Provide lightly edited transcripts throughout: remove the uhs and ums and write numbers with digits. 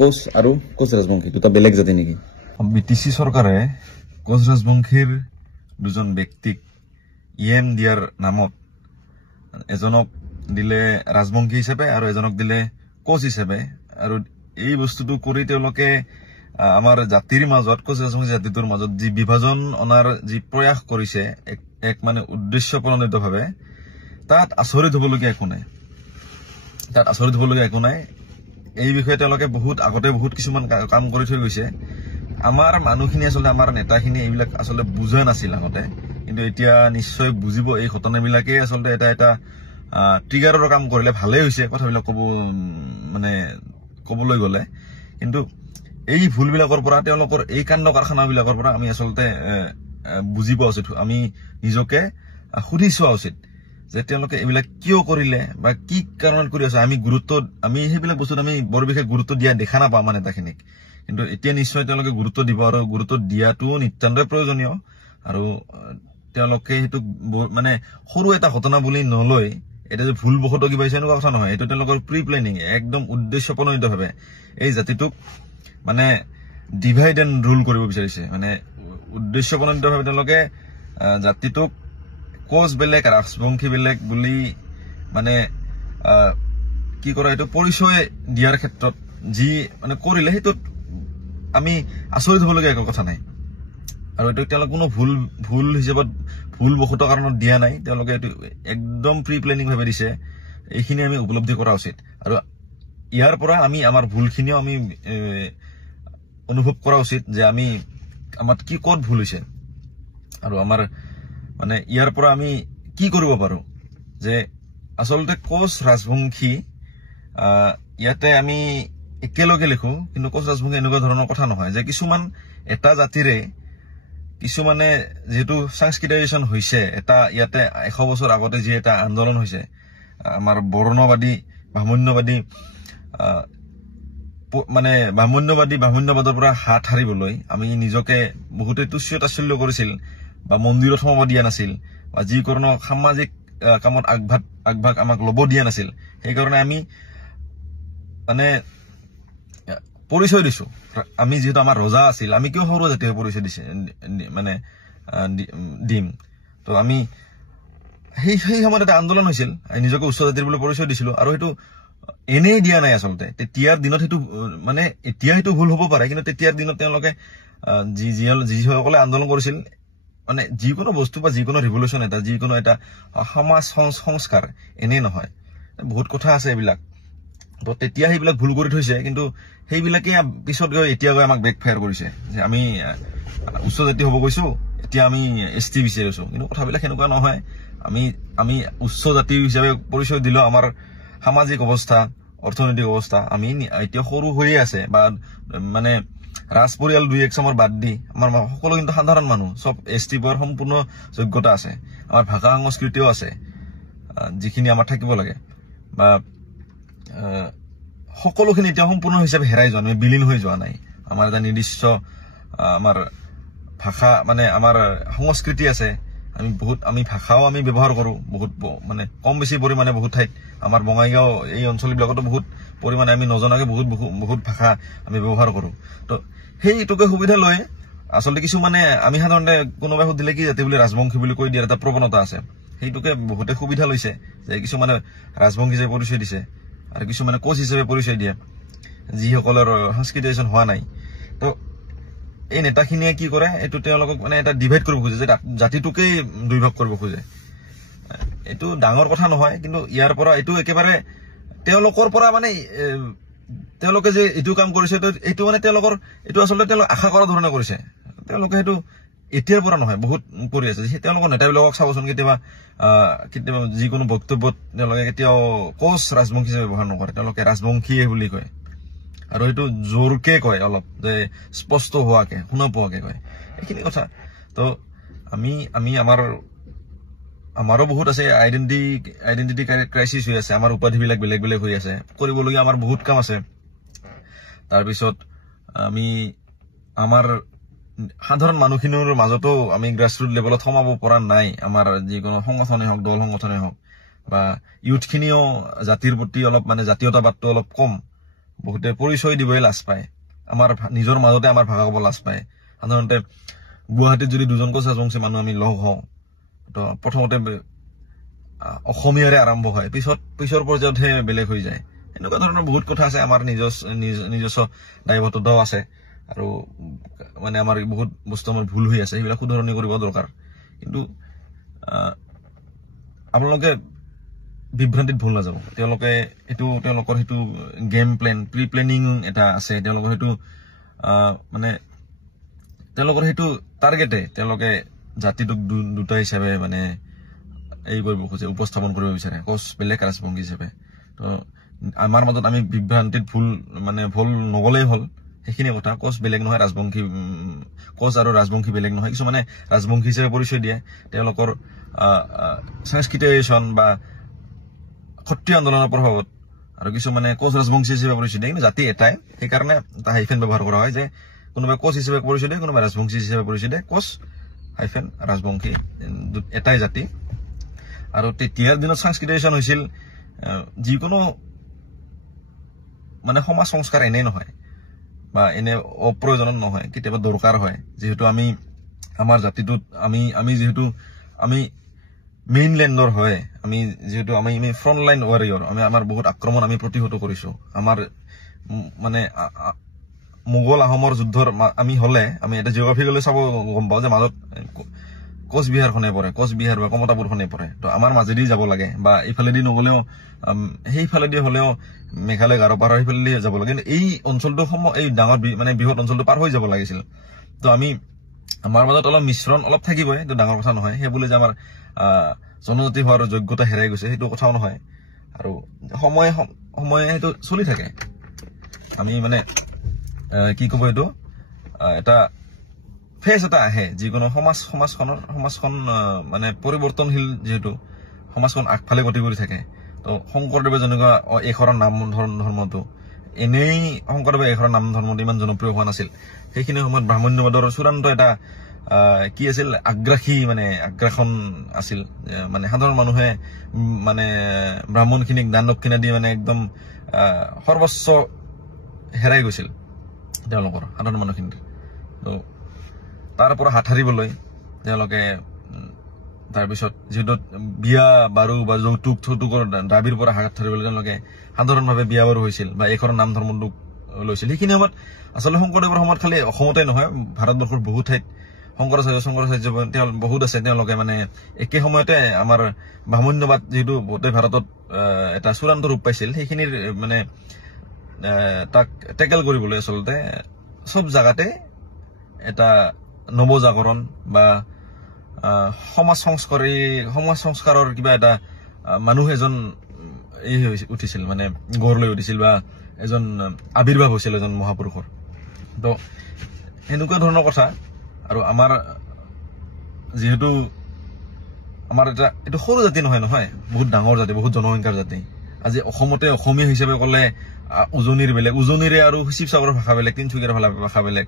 কোচ আৰু কোচ ৰাজবংশী দুটা বেলেগ জাতি নেকি? বিটিসি সরকারে কোচ রাজবংশীর দুজন ব্যক্তিক ইএম দিয়ার নামত এজনক দিলে রাজবংশী হিসেবে আর এজনক দিলে কোচ হিসেবে আর এই বস্তুটো কৰি তেওঁলোকে আমাৰ জাতিৰ মাজত কোচ ৰাজবংশী জাতিটোৰ মাজত যি বিভাজন অনাৰ যি প্ৰয়াস কৰিছে এক মানে উদ্দেশ্য প্ৰণোদিতভাৱে তাত আচৰিত হ'বলগীয়া একো নাই এই বিষয়ে তেওঁলোকে বহুত আগতে বহুত কিছুমান কাম কৰি থৈ গৈছে আমাৰ মানুহখিনি আসলে আমাৰ নেতাখিনি এইবিলাক আসলে বুজা নাছিল আগতে কিন্তু এতিয়া নিশ্চয় বুজিব এই ঘটনাবিলাকে আসলে এটা ট্ৰিগাৰৰ কাম কৰিলে ভালেই হৈছে কথাবিলাক মানে কবলৈ গলে কিন্তু এই ভুলবিলাকৰ পৰা তেওঁলোকৰ এই কাণ্ড কাৰখানাবিলাকৰ পৰা আমি আসলে বুজি পোৱা উচিত আমি নিজকে সুধি চোৱা উচিত যে তেওঁলোকে এইবিলাক কিয় কৰিলে বা কি কাৰণত কৰি আছে আমি সেইবিলাক বস্তুত আমি বৰ বিশেষ গুৰুত্ব দিয়া দেখা নাপাওঁ মানে নেতাখিনিক কিন্তু এতিয়া নিশ্চয় তেওঁলোকে গুৰুত্ব দিব আৰু গুৰুত্ব দিয়াটো নিতান্তই প্ৰয়োজনীয় আৰু তেওঁলোকে হেতু মানে সৰু এটা ঘটনা বুলি নলয় এটা যে ভুল বহত কিবা হৈছে এনেকুৱা কথা নহয় এটো তেওঁলোকৰ প্ৰি প্লেনিং একদম উদ্দেশ্যপ্ৰণোদিতভাৱে এই জাতিটোক মানে ডিভাইড এণ্ড ৰুল কৰিব বিচাৰিছে মানে উদ্দেশ্যপ্ৰণোদিতভাৱে তেওঁলোকে জাতিটোক কোচ বেলেগ ৰাজবংশী বেলেগ বুলি মানে কি কৰা এটো পৰিচয় দিয়াৰ ক্ষেত্ৰত যি মানে কৰিলে হেতু আমি আচৰিত হ'বলগীয়া একো কথা নাই আৰু এটো তেওঁলোকে কোনো ভুল হিচাপত ভুল বহত কাৰণত দিয়া নাই তেওঁলোকে এটো একদম প্ৰি প্লেনিং ভাবে দিছে এইখিনি আমি উপলব্ধি কৰা উচিত আৰু ইয়াৰ পৰা আমি আমাৰ ভুলখিনিও আমি অনুভৱ কৰা উচিত যে আমি আমাৰ কি ক'ত ভুল হৈছে আৰু আমাৰ মানে ইয়াৰ পৰা আমি কি কৰিব পাৰো যে আসলতে কোচ ৰাজবংশী ইয়াতে আমি একেলগে লিখো কিন্তু কোচ ৰাজবংশী এনেকুৱা ধৰণৰ কথা নহয় যে কিছুমান এটা জাতিৰে কিছুমানে যেহেতু সংস্কৃতাইজেশ্যন হৈছে এটা ইয়াতে 100 বছৰ আগতে যে এটা আন্দোলন হৈছে আমাৰ বৰ্ণবাদী ব্ৰাহ্মণ্যবাদী মানে ব্ৰাহ্মণ্যবাদৰ পৰা হাত হাৰিবলৈ আমি নিজকে বহুতে তুচ্ছ তাচ্ছিল্য কৰিছিল বা মন্দিৰত সোমাব দিয়া নাছিল বা যিকোনো সামাজিক কামত আগভাগ আমাক ল'ব দিয়া নাছিল সেই কাৰণে আমি মানে পৰিচয় দিছো আমি যেহেতু আমাৰ ৰজা আছিল আমি কিয় সৰু জাতীয় পৰিচয় দিছে মানে দিম তো আমি সেই সময়ত এটা আন্দোলন হৈছিল নিজকে উচ্চ জাতিৰ বুলি পৰিচয় দিছিলো আৰু হেতু এনেই দিয়া নাই আসলতে তেতিয়াৰ দিনত হেতু মানে এতিয়া হেতু ভুল হ'ব পাৰে কিন্তু তেতিয়াৰ দিনত তেওঁলোকে যিসকলে আন্দোলন কৰিছিল মানে যিকোনো বস্তু বা যিকোনো ৰিভলিউচন এটা যিকোনো এটা সমাজ সংস্কাৰ এনেই নহয় বহুত কথা আছে এইবিলাক তো তেতিয়া সেইবিলাক ভুল কৰি থৈছে কিন্তু সেইবিলাকে পিছত গৈ এতিয়া গৈ আমাক বেকফায়াৰ কৰিছে যে আমি উচ্চ জাতি হ'ব গৈছো এতিয়া আমি এসটি বিচাৰিছো কিন্তু কথাবিলাক এনেকুৱা নহয় আমি উচ্চ জাতি হিচাপে পৰিচয় দিলো আমাৰ সামাজিক অৱস্থা অৰ্থনৈতিক অৱস্থা আমি এতিয়া সৰু হৈয়ে আছে বা মানে ৰাজ পৰিয়াল 2-1 চমৰ বাদ দি আমাৰ সকলো কিন্তু সাধাৰণ মানুহ সব এসটি বৰ সম্পূৰ্ণ যোগ্যতা আছে আমাৰ ভাষা সংস্কৃতিও আছে যিখিনি আমাৰ থাকিব লাগে বা সকলোখিনি এতিয়া সম্পূৰ্ণ হিচাপে হেৰাই যোৱা নাই বিলীন হৈ যোৱা নাই আমাৰ এটা নিৰ্দিষ্ট আমাৰ ভাষা মানে আমাৰ সংস্কৃতি আছে আমি ভাষাও আমি ব্যৱহাৰ কৰো বহুত মানে কম বেছি পৰিমাণে বহুত ঠাইত আমাৰ বঙাইগাঁও এই অঞ্চলবিলাকতো বহুত পৰিমাণে আমি নজনাকে বহুত ভাষা আমি ব্যৱহাৰ কৰো তো সেইটোকে সুবিধা লৈ আসলে কিছু মানে আমি সাধাৰণতে কোনোবাই সুধিলে কি জাতি বুলি ৰাজবংশী বুলি কৈ দিয়াৰ এটা প্ৰৱণতা আছে সেইটোকে বহুতে সুবিধা লৈছে যে কিছু মানে ৰাজবংশী হিচাপে পৰিচয় দিছে আৰু কিছু মানে কোচ হিচাপে পৰিচয় দিয়ে যিসকলৰ সংস্কৃতাইজেশ্যন হোৱা নাই তো এই নেতাখিনিয়ে কি কৰে এটো তেওঁলোকক মানে এটা ডিভাইড কৰিব খোজে যে জাতিটোকে দুই ভাগ কৰিব খোজে এটো ডাঙৰ কথা নহয় কিন্তু ইয়াৰ পৰা এটো একেবাৰে তেওঁলোকৰ পৰা মানে তেওঁলোকে যে এটো কাম কৰিছে এটো মানে তেওঁলোকৰ এটো আসলে তেওঁলোক আশা কৰা ধৰণে কৰিছে তেওঁলোকে এটো এতিয়াৰ পৰা নহয় বহুত কৰি আছে তেওঁলোকৰ নেতাবিলাকক চাবচোন কেতিয়াবা যিকোনো বক্তব্যত তেওঁলোকে কেতিয়াও কোচ ৰাজবংশী ব্যৱহাৰ নকৰে তেওঁলোকে ৰাজবংশীয়ে বুলি কয় আৰু এটো জোৰকে কয় অলপ যে স্পষ্ট হোৱাকে শুনা পোৱাকে কয় এইখিনি কথা তো আমি আমাৰো বহুত আছে আইডেন্টিটি ক্ৰাইসিস হৈ আছে আমাৰ উপাধিবিলাক বেলেগ হৈ আছে কৰিবলগীয়া আমাৰ বহুত কাম আছে তাৰ পিছত আমি আমাৰ সাধাৰণ মানুহখিনিৰ মাজতো আমি গ্ৰাসৰুট লেভেলত সমাব পৰা নাই আমাৰ যিকোনো সংগঠনে হওক দল সংগঠনে হওক বা ইউথখিনিও জাতিৰ প্ৰতি অলপ মানে জাতীয়তাবাদটো অলপ কম বহুতে পৰিচয় দিবই লাজ পায় আমাৰ নিজৰ মাজতে আমাৰ ভাষা ক'ব লাজ পায় সাধাৰণতে গুৱাহাটীত যদি দুজন কোচ ৰাজবংশী মানুহ আমি লগ হওঁ তো প্ৰথমতে অসমীয়াৰে আৰম্ভ হয় পিছৰ পৰ্যায়তহে বেলেগ হৈ যায় এনেকুৱা ধৰণৰ বহুত কথা আছে আমাৰ নিজস্ব দায়বদ্ধতাও আছে আৰু মানে আমাৰ বহুত বস্তু আমাৰ ভুল হৈ আছে সেইবিলাক শুধৰণি কৰিব দৰকাৰ কিন্তু আপোনালোকে বিভ্ৰান্তিত ভুল নাযাব তেওঁলোকৰ হেতু গেম প্লেন প্ৰি প্লেনিং এটা আছে তেওঁলোকৰ হেতু মানে তেওঁলোকৰ হেতু টাৰ্গেটে তেওঁলোকে জাতিটোক দুটা হিচাপে মানে এই কৰিব খোজে উপস্থাপন কৰিব বিচাৰে কোচ বেলেগ ৰাজবংশী হিচাপে তো আমাৰ মাজত আমি বিভ্ৰান্তিত ভুল নগলেই হ'ল সেইখিনি কথা কোচ বেলেগ নহয় ৰাজবংশী কোচ আৰু ৰাজবংশী বেলেগ নহয় কিছুমানে ৰাজবংশী হিচাপে পৰিচয় দিয়ে তেওঁলোকৰ সংস্কৃতিয়েশ্যন বা সত্ৰীয় আন্দোলনৰ প্ৰভাৱত আৰু কিছুমানে কোচ ৰাজবংশী হিচাপে পৰিচয় দিয়ে কিন্তু জাতি এটাই সেইকাৰণে এটা হাইফেন ব্যৱহাৰ কৰা হয় যে কোনোবাই কোচ হিচাপে পৰিচয় দিয়ে কোনোবাই ৰাজবংশী হিচাপে পৰিচয় দিয়ে কোচ হাইফেন ৰাজবংশী এটাই জাতি আৰু তেতিয়াৰ দিনত সংস্কৃতিয়েশ্যন হৈছিল যিকোনো মানে সমাজ সংস্কাৰ এনেই নহয় বা এনে অপ্ৰয়োজনত নহয় কেতিয়াবা দৰকাৰ হয় যেহেতু আমি আমাৰ জাতিটোত আমি যেহেতু আমি মেইনল্যান্ডৰ হয় আমি যেহেতু আমি ফ্ৰন্ট লাইন ৱাৰিয়ৰ আমাৰ বহুত আক্ৰমণ আমি প্ৰতিহত কৰিছো আমাৰ মানে মোগল আহোমৰ যুদ্ধৰ আমি হলে আমি এটা জিঅগ্ৰাফিকলি চাব গম পাওঁ যে মাজত কোচবিহাৰখনে পৰে কোচবিহাৰ বা কমতাপুৰখনে পৰে তো আমাৰ মাজেদি যাব লাগে বা এইফালেদি নগলেও সেইফালেদি হলেও মেঘালয় গাৰো পাৰ সেইফালেদি যাব লাগে কিন্তু এই অঞ্চলটো এই ডাঙৰ মানে বৃহৎ অঞ্চলটো পাৰ হৈ যাব লাগিছিল তো আমাৰ মাজত অলপ মিশ্ৰণ অলপ থাকিবই এইটো ডাঙৰ কথা নহয় সেই বুলি যে আমাৰ জনজাতি হোৱাৰ যোগ্যতা হেৰাই গৈছে সেইটো কথাও নহয় আৰু সময়ে সেইটো চলি থাকে আমি মানে কি ক'ব এইটো এটা ফেজ এটা আহে যিকোনো সমাজখন মানে পৰিৱৰ্তনশীল যেহেতু সমাজখন আগফালে গতি কৰি থাকে তো শংকৰদেৱে যেনেকুৱা এশৰৰ নাম ধৰ্মটো এনেই শংকৰদেৱে এশৰৰ নাম ধৰ্মটো ইমান জনপ্ৰিয় হোৱা নাছিল সেইখিনি সময়ত ব্ৰাহ্মণ্যবাদৰ চূড়ান্ত এটা কি আছিল আগ্ৰাসন আছিল মানে সাধাৰণ মানুহে মানে ব্ৰাহ্মণখিনিক দান দক্ষিণা দি মানে একদম সৰ্বোচ্চ হেৰাই গৈছিল তেওঁলোকৰ সাধাৰণ মানুহখিনিৰ তো তাৰ পৰা হাত সাৰিবলৈ তেওঁলোকে তাৰপিছত যেহেতু বিয়া বাৰু বা যৌতুকৰ দাবীৰ পৰা হাত সাৰিবলৈ তেওঁলোকে সাধাৰণভাৱে বিয়া বাৰু হৈছিল বা এশৰৰ নাম ধৰ্মটোক লৈছিল সেইখিনি সময়ত আচলতে শংকৰদেৱৰ সময়ত খালি অসমতে নহয় ভাৰতবৰ্ষৰ বহুত ঠাইত শংকৰাচাৰ্য বহুত আছে তেওঁলোকে মানে একে সময়তে আমাৰ ব্ৰাহ্মণ্যবাদ যেহেতু গোটেই ভাৰতত এটা চূড়ান্ত ৰূপ পাইছিল সেইখিনিৰ মানে তাক টেকেল কৰিবলৈ আচলতে সব জায়গাতে এটা নৱজাগৰণ বা সমাজ সংস্কাৰৰ কিবা এটা মানুহ এজন উঠিছিল মানে গঢ় লৈ উঠিছিল বা এজন আবিৰ্ভাৱ হৈছিল এজন মহাপুৰুষৰ তো এনেকুৱা ধৰণৰ কথা আৰু আমাৰ যেহেতু আমাৰ এইটো সৰু জাতি নহয় বহুত ডাঙৰ জাতি বহুত জনসংখ্যাৰ জাতি আজি অসমতে অসমীয়া হিচাপে ক'লে উজনিৰ বেলেগ উজনিৰে আৰু শিৱসাগৰৰ ভাষা বেলেগ তিনিচুকীয়াৰ ভাষা বেলেগ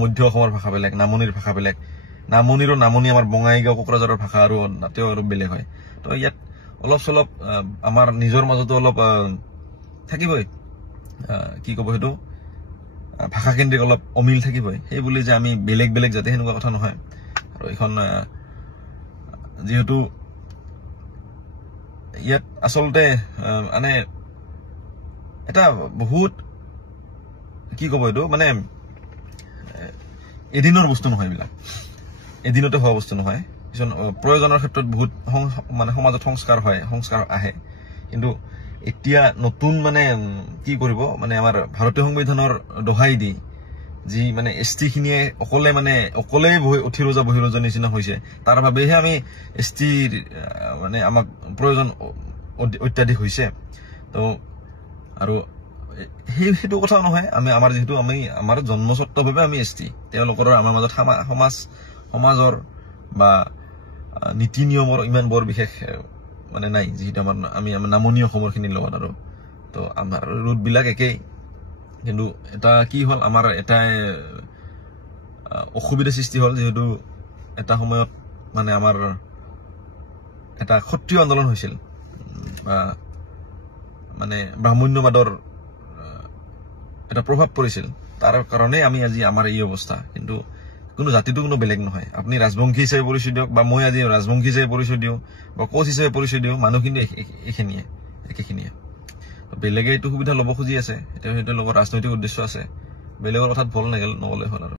মধ্য অসমৰ ভাষা বেলেগ নামনিৰ ভাষা বেলেগ নামনি আমাৰ বঙাইগাঁও কোকৰাঝাৰৰ ভাষা আৰু তাতেও আৰু বেলেগ হয় তো ইয়াত অলপ চলপ আমাৰ নিজৰ মাজতো অলপ থাকিবই কি ক'ব সেইটো ভাষাকেন্দ্ৰিক অলপ অমিল থাকিবই সেই বুলি যে আমি বেলেগ জাতি সেনেকুৱা কথা নহয় আৰু এখন যেহেতু ইয়াত আচলতে মানে এটা বহুত কি ক'ব এইটো মানে এদিনৰ বস্তু নহয় এইবিলাক এদিনতে হোৱা বস্তু নহয় কিছুমান প্ৰয়োজনৰ ক্ষেত্ৰত বহুত মানে সমাজত সংস্কাৰ আহে কিন্তু এতিয়া নতুন মানে কি কৰিব মানে আমাৰ ভাৰতীয় সংবিধানৰ দোহাই দি যি মানে এছটি খিনিয়ে অকলে উঠি ৰোজা বহি ৰোজা নিচিনা হৈছে তাৰ বাবেহে আমি এছটিৰ মানে আমাক প্ৰয়োজন অত্যাধিক হৈছে তো আৰু সেইটো কথা নহয় আমাৰ যেহেতু আমাৰ জন্মস্বত্বভাৱে আমি এছটি তেওঁলোকৰ আমাৰ মাজত সমাজৰ বা নীতি নিয়মৰ ইমান বৰ বিশেষ মানে নাই যেহেতু আমি নামনি অসমৰ খিনিৰ লগত আৰু তো আমাৰ ৰুট বিলাক একেই কিন্তু এটা কি হ'ল আমাৰ এটাই অসুবিধা সৃষ্টি হ'ল যেহেতু এটা সময়ত মানে আমাৰ এটা সত্ৰীয় আন্দোলন হৈছিল বা মানে ব্ৰাহ্মণ্যবাদৰ এটা প্ৰভাৱ পৰিছিল তাৰ কাৰণে আমি আজি আমাৰ এই অৱস্থা কিন্তু কোনো জাতিটো কোনো বেলেগ নহয় আপুনি ৰাজবংশী হিচাপে পৰিচয় দিয়ক বা মই আজি ৰাজবংশী হিচাপে পৰিচয় দিওঁ বা কোচ হিচাপে পৰিচয় দিওঁ মানুহখিনি একেখিনিয়ে বেলেগে এইটো সুবিধা ল'ব খুজি আছে এতিয়া সেইটো লগত ৰাজনৈতিক উদ্দেশ্য আছে বেলেগৰ কথাত ভুল নগ'লে হ'ল আৰু